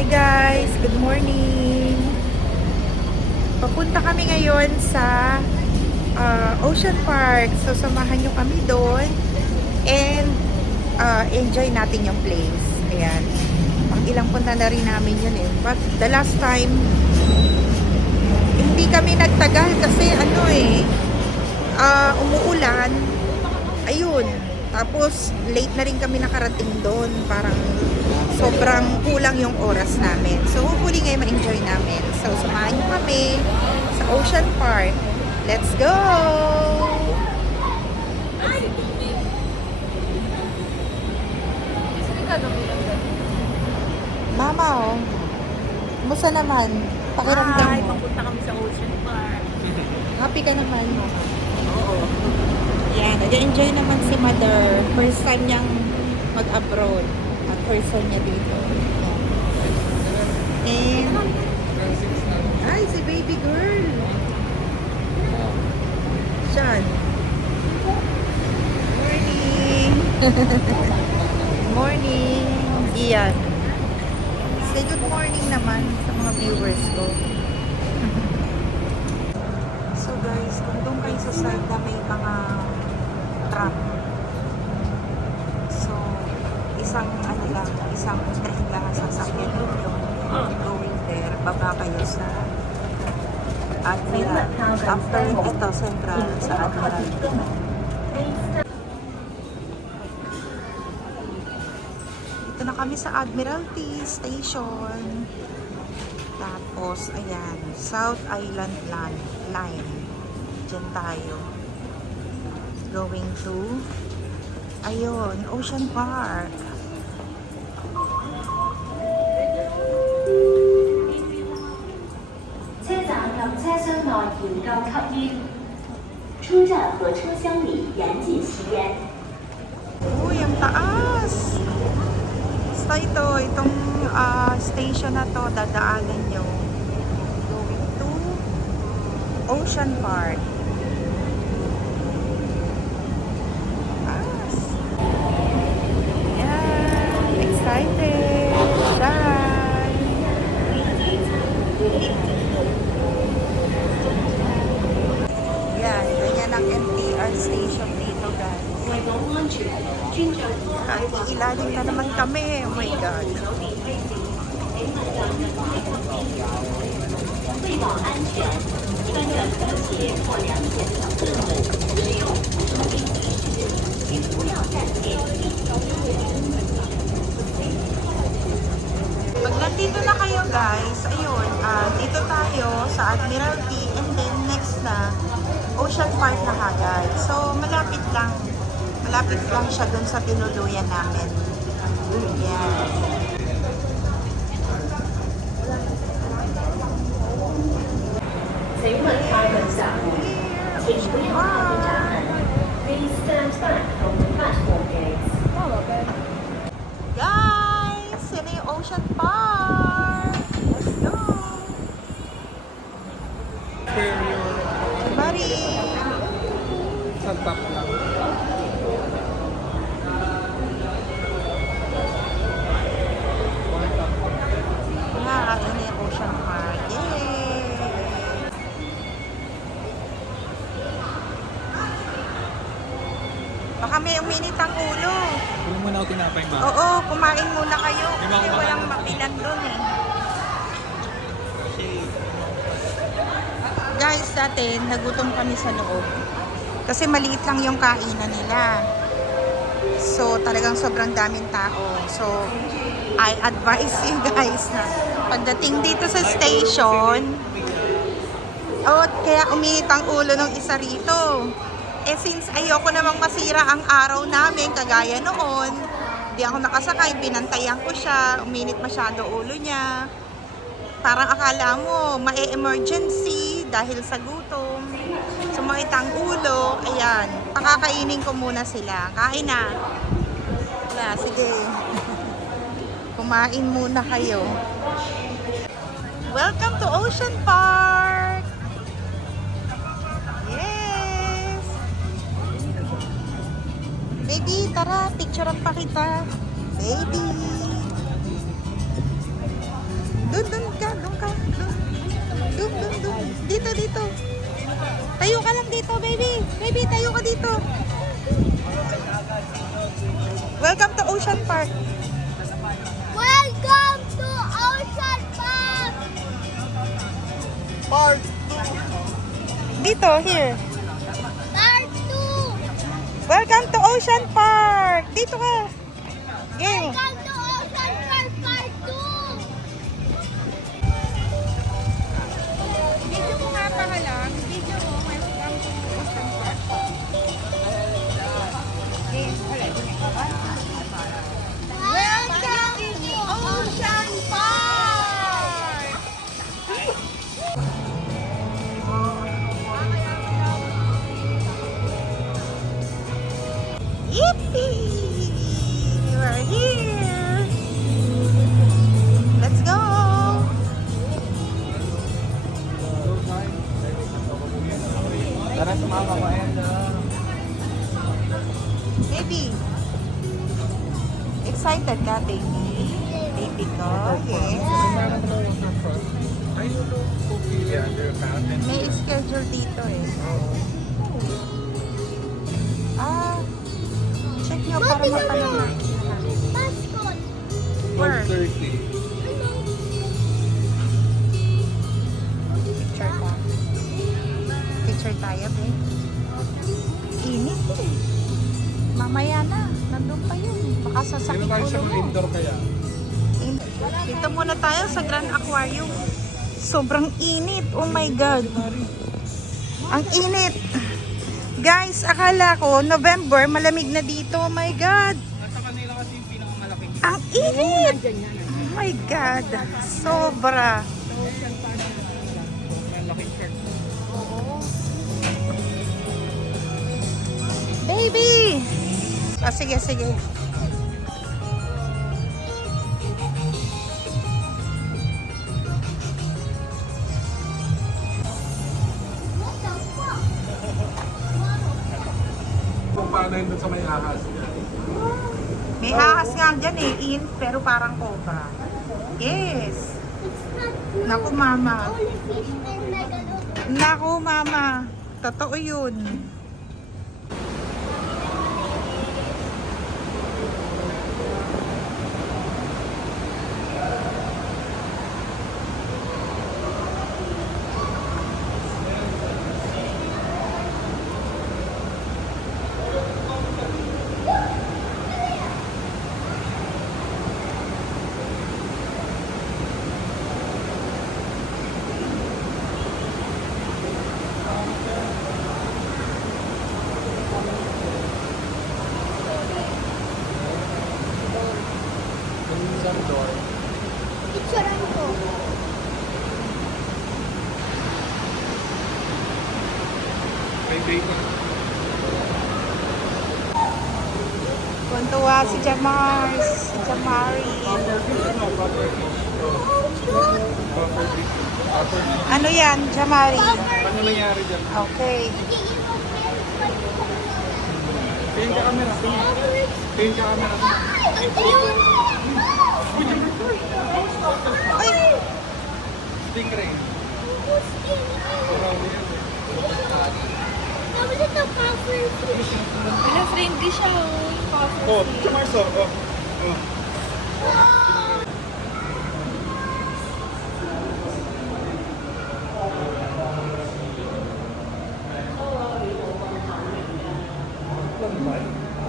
Hi guys, good morning. Papunta kami ngayon sa Ocean Park. So samahan nyo kami doon and enjoy natin yung place. Ayan. Pang ilang punta na rin namin yun eh. But the last time, hindi kami nagtagal kasi umuulan. Ayun. Tapos late na rin kami nakarating doon. Parang sobrang kulang yung oras namin. So hopefully ngayon ma-enjoy namin. So samahan nyo kami sa Ocean Park. Let's go! Mama, oh. Kumusta naman? Pakiramdam Hi, mo? papunta kami sa Ocean Park. Happy ka naman, Mama? Oo. Yan, nag-enjoy naman si Mother. First time niyang mag-abroad. At first time niya dito. And, ay, si baby girl. Siyan. Morning. Morning. Iyan. Say good morning naman sa mga viewers ko. So guys, kung doon kayo sa side na may mga truck. So, isang train lang ang sasakyan doon going there. Baba kayo sa Admiral. After ito, Central sa Admiral. Dito na kami sa Admiralty Station. Tapos, ayan, South Island Line. Diyan tayo. Going to, ayun, Ocean Park. 车长让车厢内严禁吸烟，出站和车厢里严禁吸烟。 Uy, ang taas! Basta itong station na to, dadaanan nyo. Going to Ocean Park. Taas! Yan! Excited! Bye! Yan, ganyan ang MTR station dito, guys. 为保安全，遵照科学 Iilalim na naman kami. Oh my God. 为保安全，穿着拖鞋或凉鞋的小朋友使用手机请不要站电梯。 Pag nandito na kayo guys, ayun, dito tayo sa Admiralty and then next na Ocean Park na kagad. So malapit lang siya dun sa tinuluyan namin. Yan. 请问开门下路，请不要靠近闸门。Please stand back from the platform gates. Guys, yan na yung Ocean Park. Let's go. Mari. Sa top lang. Yan na yung Ocean Park. Yay! Baka may uminit ang ulo. Kunin muna ako tinapay, ma. Oo, kumain muna kayo. Di ba Kasi kumain? walang makilan doon eh. Guys, dati nagutom kami sa loob. Kasi maliit lang yung kainan nila. So, talagang sobrang daming tao. So, I advise you guys na pagdating dito sa station, kaya uminit ang ulo ng isa rito. Eh, since ayoko namang masira ang araw namin, kagaya noon, di ako nakasakay, binantayan ko siya, uminit masyado ulo niya. Parang akala mo, mae-emergency dahil sa gutom. Sumakit ang ulo, ayan, pakakainin ko muna sila. Kain na. Wala, sige. Kumain muna kayo. Welcome to Ocean Park! Yes! Baby, tara, picturean pa kita. Baby! Tayo ka lang dito, baby. Baby, tayo ka dito. Welcome to Ocean Park. Welcome to Ocean Park! Park! Dito, here. Part 2! Welcome to Ocean Park. Dito ka. Game. Welcome to Ocean Park Part 2! Video ko nga pa lang. Video ko, welcome to Ocean Park. Game. Welcome to Ocean Park! Yippee! We're here. Let's go. Tara, sumama ko. Ayan na. Baby. Excited ka, baby? Baby ko, yes. Meron daw waterfront. Ay, pupili under fountain. May schedule dito eh. Ah, check nyo para mapanood. Mascot! Where? 12:30. Picture tayo. Picture tayo, babe. Init eh. Mamaya na. Nandun pa yun. Baka Dito sasakit tayo sa ulo mo. indoor kaya. Dito muna tayo sa Grand Aquarium. Sobrang init. Oh my God. Ang init. Guys, akala ko November malamig na dito. Oh my God. Nasa kanila kasi yung pinakamalaking. Ang init. Oh my God. Sobra. Malaking shark. Baby! Ah, sige, sige. What the fuck? Kung paano yun doon sa may ahas niya. May ahas nga dyan eh. In, pero parang cobra. Yes. It's not Naku, mama. only fish and megalodon. Naku, mama. Totoo yun. Isang door. Picturean ko. May bacon. Kuntuwa si Jamars. Si Jamari. Proper fish. No, proper fish. Oh, cute! Proper fish. Proper fish. Ano yan, Jamari? Ano nangyari dyan? Okay. Tingin ka camera. Tingin ka camera. Ang cute! Ay! Stingray. Oh, skinny. Marami yan eh. Tapos ito, puffer fish. Wala, friendly siya. Oh, Chamarso. Oh. Oh.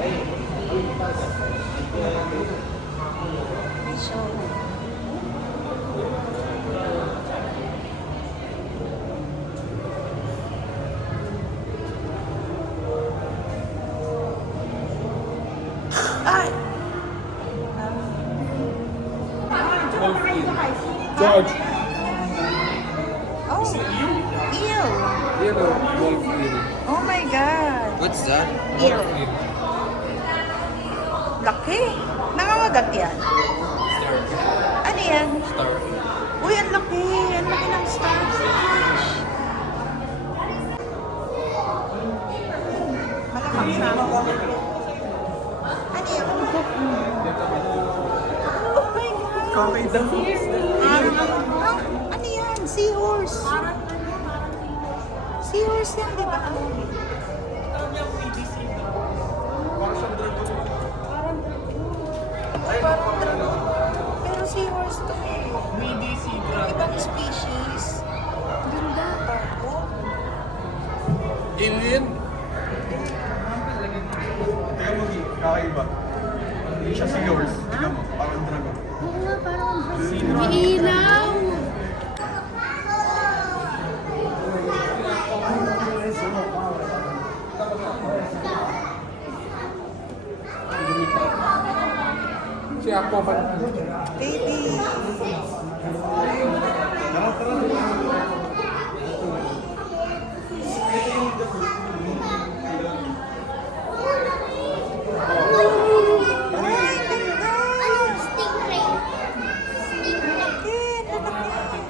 Ay! George. Oh! Eel! Yellow wolf eel. Oh my God! What's that? Eel. Wolf eel. Laki! Nangangagat yan. Star. Ano yan? Star. Uy, ang laki! Ang laki ng starfish! Malamang siya. Ano yan? Oh my God! Kakaidan. Ano yan? Seahorse! Seahorse yan, di ba? Para sa dragon. Pero seahorse to eh. Weedy sea dragon. Ibang species. Ganda. Oo. Alien? Tingnan mo, kakaiba. Hindi siya seahorse. Tingnan mo, parang dragon. Oo nga, parang Sea dragon. ilaw. Si Aquaman. Baby. Tara, tara. Ay, ganda. Ano? Stingray. Stingray. Laki, lalaki.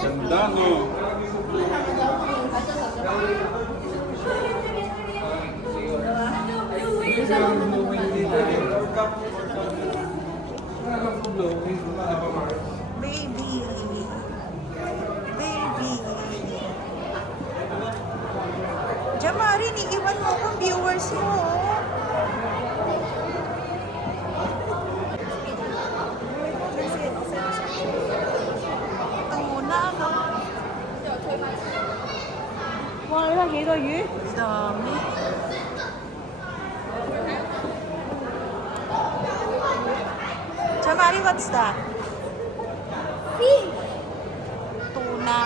Ganda, no? Baby. Baby. Jamari, iiwan mo kung viewers mo. Tuna, no? 哇，你睇幾個魚？ Dami. Jamari, what's that? Fish. Tuna.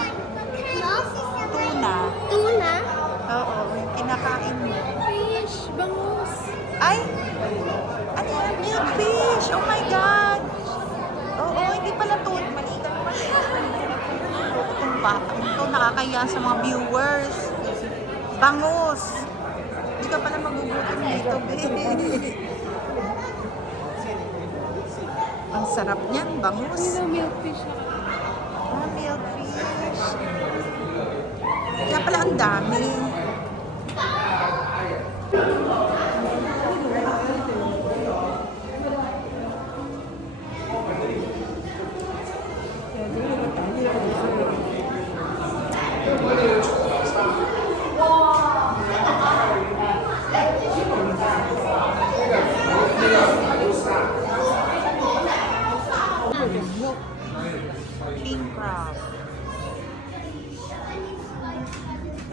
Tuna. Tuna. Oo, yung kinakain mo. Fish. Bangus. Ay! Ano yan? Milkfish! Oh my God! Oo, hindi pala to. Maliit pa siya. Itong batang ito, nakakaya sa mga viewers. Bangus! Hindi ka pala magugutom dito, babe. Ang sarap niyan, bangus. Milkfish. Ah, milkfish. Kaya pala ang dami. King crab.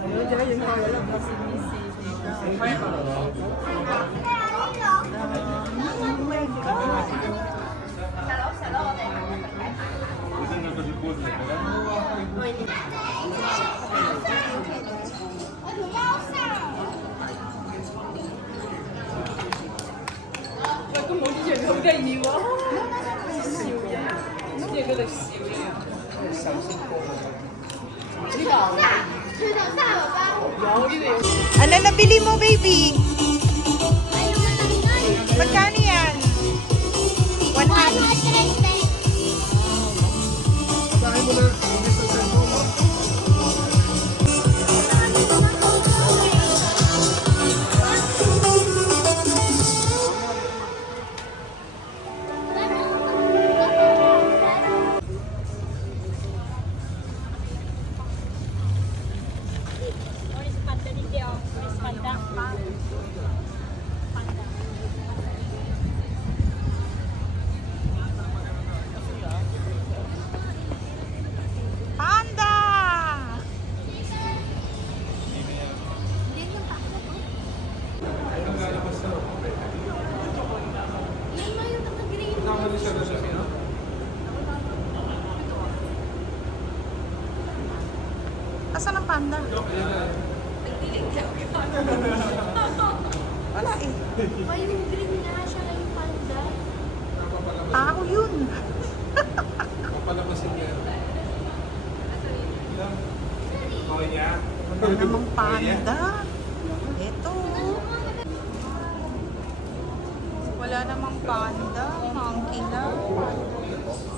Oh my God! Ano nabili mo, baby? Magkano yan? 100. Basahin mo na. Inis sa cellphone mo. Panda! Tama din siya na siya. Asan ang panda? Wala eh. Ay, yung green nga siya na yung panda. Tao yun. Papalabasin niya. Okay niya? Wala namang panda. Ito. Wala namang panda. Monkey lang.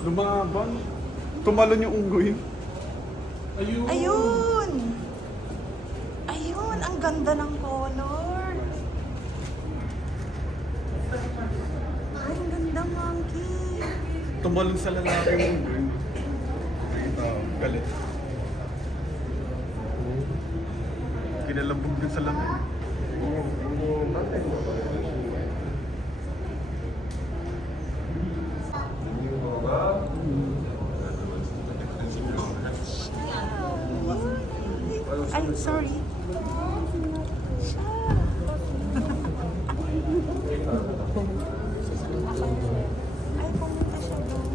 Lumaban. Tumalon yung unggoy. Ayun. Ayun! Ayun, ang ganda ng color. Ay, ang ganda, monkey. Tumalon sa lalaki yung unggoy. Nakita ko. Galit. Pinalambog din sa lamig. I'm sorry. Ay, pumunta siya doon.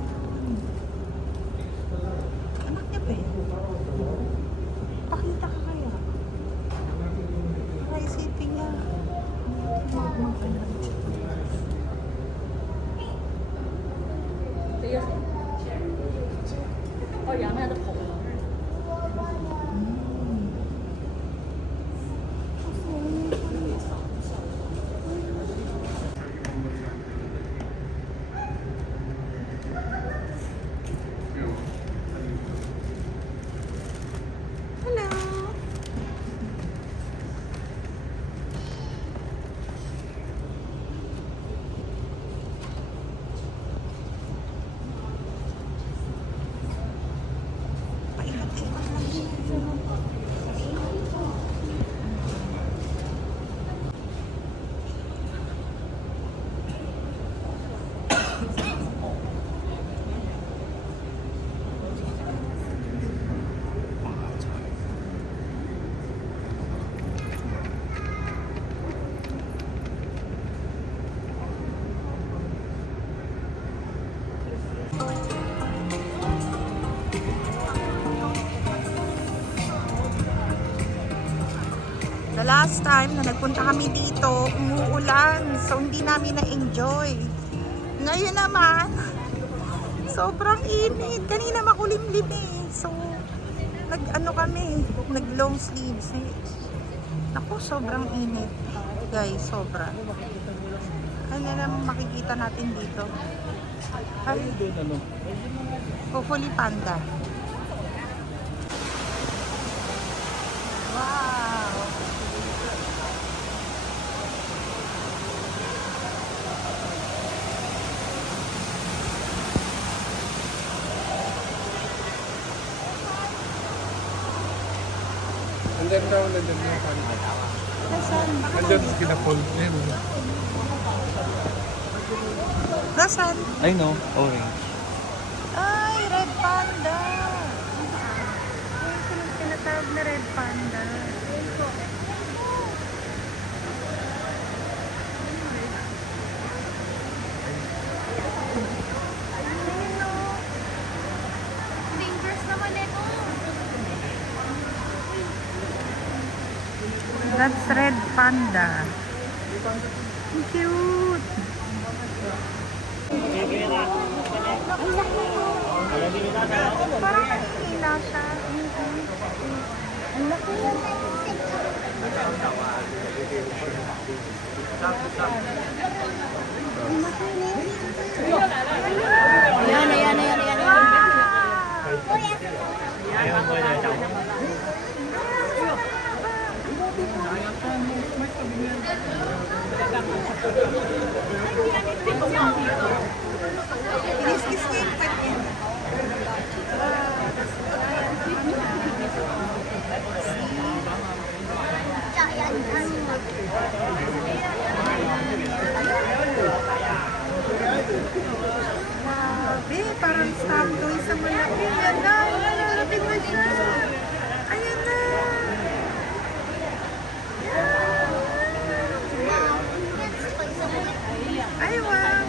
Anak niya ba yun? Pakita ka kaya. Ay, isipin niya. Hello. Paikot-ikot lang siya. The last time na nagpunta kami dito, umuulan. So, hindi namin na-enjoy. Ngayon naman, sobrang init. Kanina makulimlim eh. So, nag-ano kami, nag-long sleeves eh. Naku, sobrang init. Guys, sobra. Ano naman makikita natin dito? Ay, hopefully panda. Wow! Nandun daw, nandun na yung kanina. Nasaan? Nandun kina-fold him. Nasaan? I know, orange. Ay, red panda! Ay, tinatawag na red panda. Dangerous naman ito. That's red panda. Ang cute! Parang nanghihina siya. Ang laki. Kinis-kiss niya yung pet niya. Grabe, parang stop toy sa malaki. Yan na, lalapit na siya. Ayan na. Ay, wow.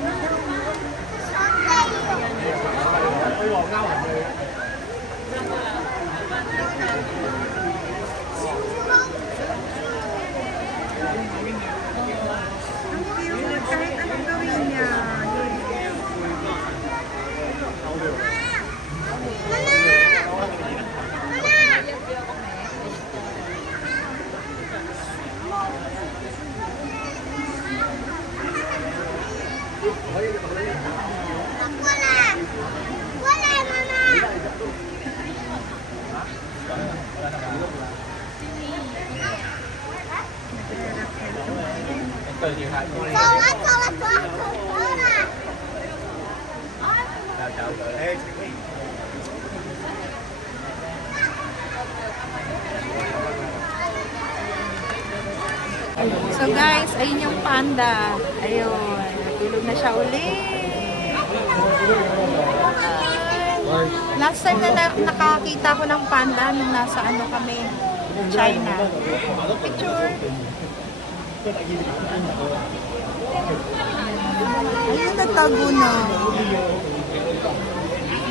Ang cute. Kahit anong gawin niya. So guys, ayun yung panda. Ayun, natulog na siya ulit. Last time na nakakita ko ng panda nung nasa ano kami, China. Picture. Ayun, nagtago na.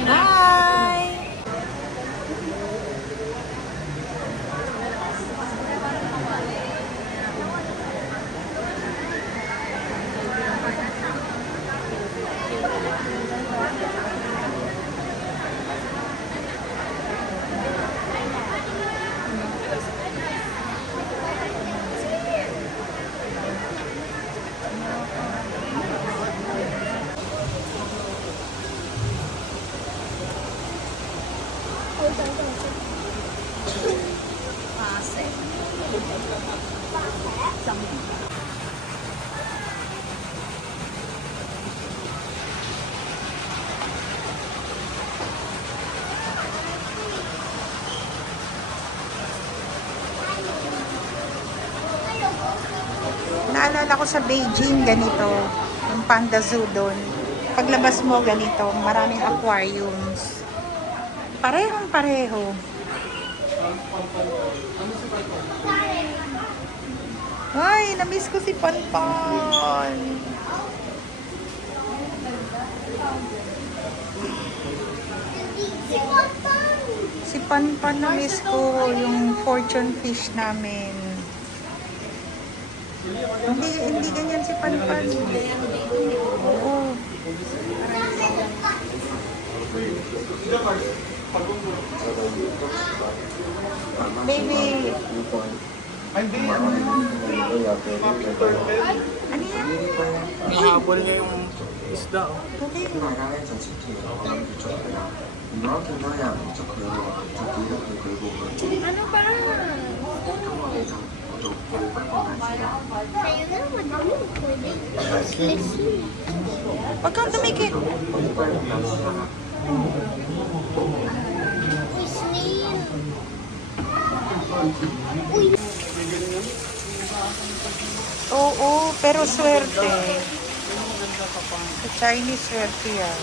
Bye! Naalala ko sa Beijing, ganito. Yung Panda Zoo doon. Paglabas mo, ganito. Maraming aquariums. Parehong pareho. Ay, namiss ko si Panpan. Si Panpan, namiss ko yung fortune fish namin. Hindi ganyan si Panpan. Oo. Baby. Hindi, ano yun? Mami turtle. Ano yan? Nahabol niya yung isda. Oh. Tuloy. Ano ba? Sa'yo na, madami pwede. Huwag kang tumikit. Uy, snail. Uy, Oo, pero swerte. Sa Chinese swerte yan.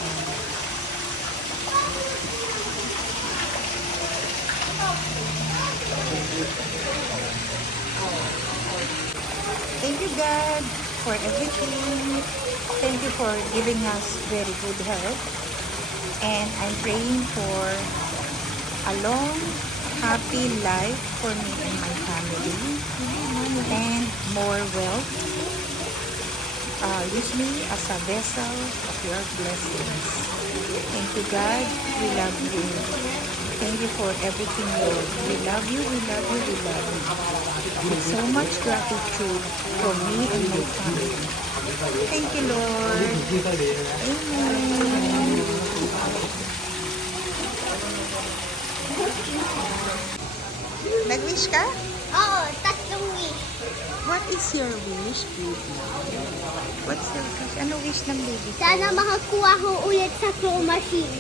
Thank you God for everything. Thank you for giving us very good health. And I'm praying for a long, happy life for me and my family. And more wealth. Use me as a vessel of your blessings. Thank you God. We love you. Thank you for everything, Lord. We love you, we love you, we love you. With so much gratitude for me and my family. Thank you, Lord. Amen. Nag-wish ka? oo, tatlong wish. What is your wish, baby? What's your wish? Ano wish ng baby? Sana makakuha ko ulit sa claw machine.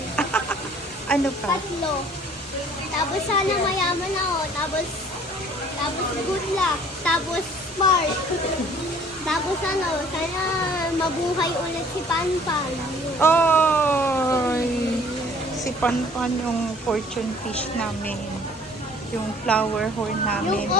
Ano pa? Tatlo. Tapos sana mayaman ako. Tapos good luck. Tapos smart. Tapos ano, sana mabuhay ulit si Panpan. Oy! Si Panpan yung fortune fish namin. Yung flower horn namin Yung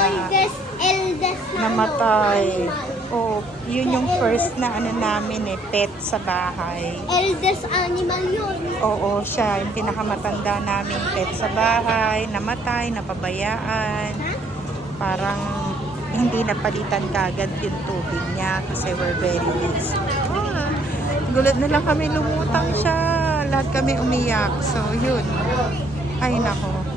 eldest na namatay. animal. Oh, yun yung first na ano namin pet sa bahay. Eldest animal yun. Oo, siya yung pinakamatanda namin pet sa bahay, namatay, napabayaan. Parang hindi napalitan kagad yung tubig niya kasi we're very busy. Gulat na lang kami, lumutang siya. Lahat kami umiyak. So, yun. Ay, nako.